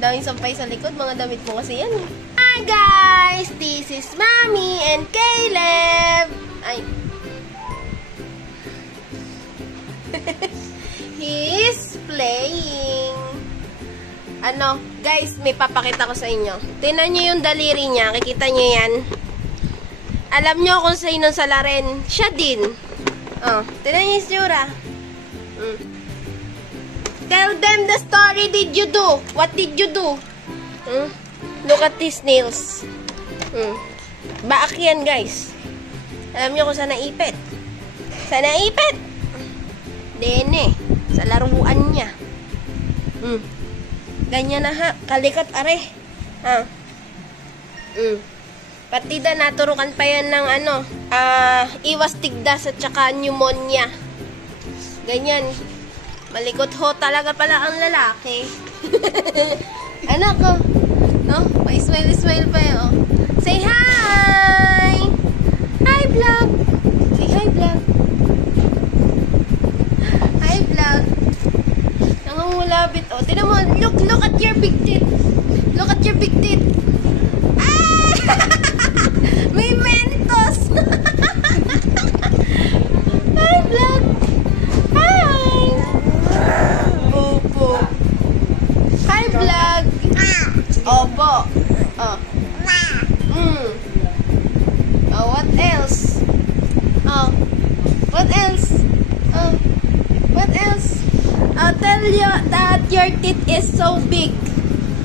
Daming sampay sa likod. Mga damit mo kasi yan. Hi guys! This is Mommy and Caleb! Ay. He's playing. Ano, guys, may papakita ko sa inyo. Tingnan nyo yung daliri niya. Kikita nyo yan. Alam nyo kung sino sa laren. Siya din. Oh, tingnan nyo yung sura. Tell them the story did you do. What did you do? Look at these nails. Baak yan, guys. Alam nyo kung saan naipit. Saan naipit? Dene. Sa laruan niya. Ganyan na ha. Kalikat are. Pati da naturukan pa yan ng ano. Iwas tigdas at saka pneumonia. Ganyan. Malikot ho talaga pala ang lalaki. Anak ko. Oh, pa-smile pa yun. Oh. Say hi! Hi, vlog! Say hi, vlog! Hi, vlog! Nangungulabit. Oh, tinan mo. Look at your big teeth. Look at your big teeth. Ah! May mentos! Hi, vlog! Hi! Opo. Hi, vlog! Opo. Oh. Oh, what else? Oh. What else? Oh. What else? Tell you that your teeth is so big.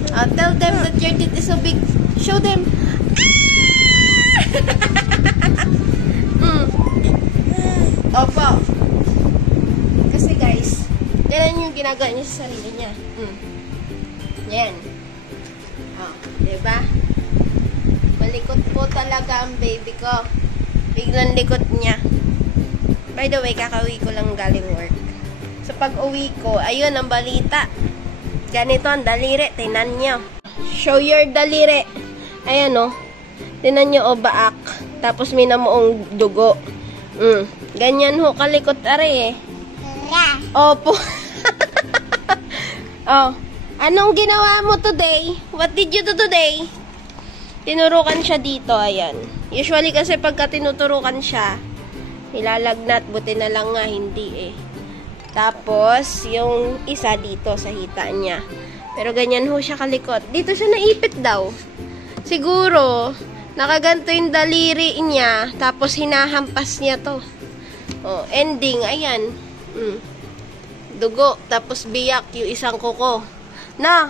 Tell them that your teeth is so big. Show them. Opo. Kasi guys, yan yung ginagawa niya sa sarili niya. Yan. Oh, diba? Malikot po talaga ang baby ko. Biglang likot niya. By the way, kakauwi ko lang galing work. So, pag uwi ko, ayun ang balita. Ganito ang daliri. Tinan nyo. Show your daliri. Ayan o. Tinan nyo o baak. Tapos minamuong dugo. Ganyan ho kalikot are eh. Opo. Oh. Anong ginawa mo today? What did you do today? Tinurukan siya dito. Ayan. Usually kasi pagka tinuturukan siya, nilalagnat. Buti na lang nga hindi eh. Tapos, yung isa dito sa hita niya. Pero ganyan ho siya kalikot. Dito siya naipit daw. Siguro, nakaganto yung daliri niya. Tapos, hinahampas niya to. Oh, ending, ayan. Dugo. Tapos, biyak yung isang kuko. Na,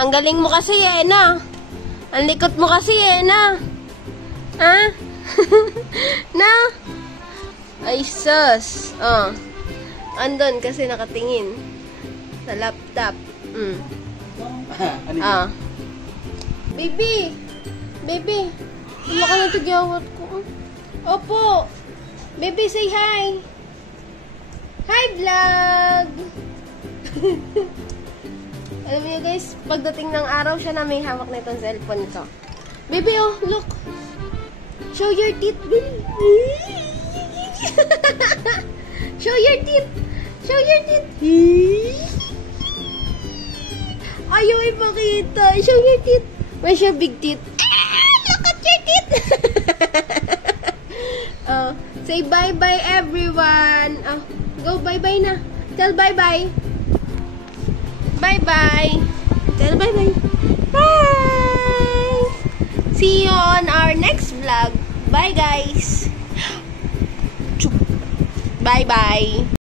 ang galing mo kasi eh, na. Ang likot mo kasi eh, na. Ha? Na? Ay, sus. Oh. Andun kasi nakatingin sa laptop. Baby! Baby! Wala ka na tagyawat ko. Opo! Baby, say hi! Hi, vlog! Alam niyo guys, pagdating ng araw siya na may hawak na itong cellphone ko. Baby, oh, look! Show your teeth, baby! Show your teeth! Show your teeth! Ayaw ipakita! Show your teeth! May siya big teeth. Look at your teeth! Oh, say bye-bye everyone! Oh, go bye-bye na! Tell bye-bye! Bye-bye! Tell bye-bye! Bye! See you on our next vlog! Bye guys! Bye-bye!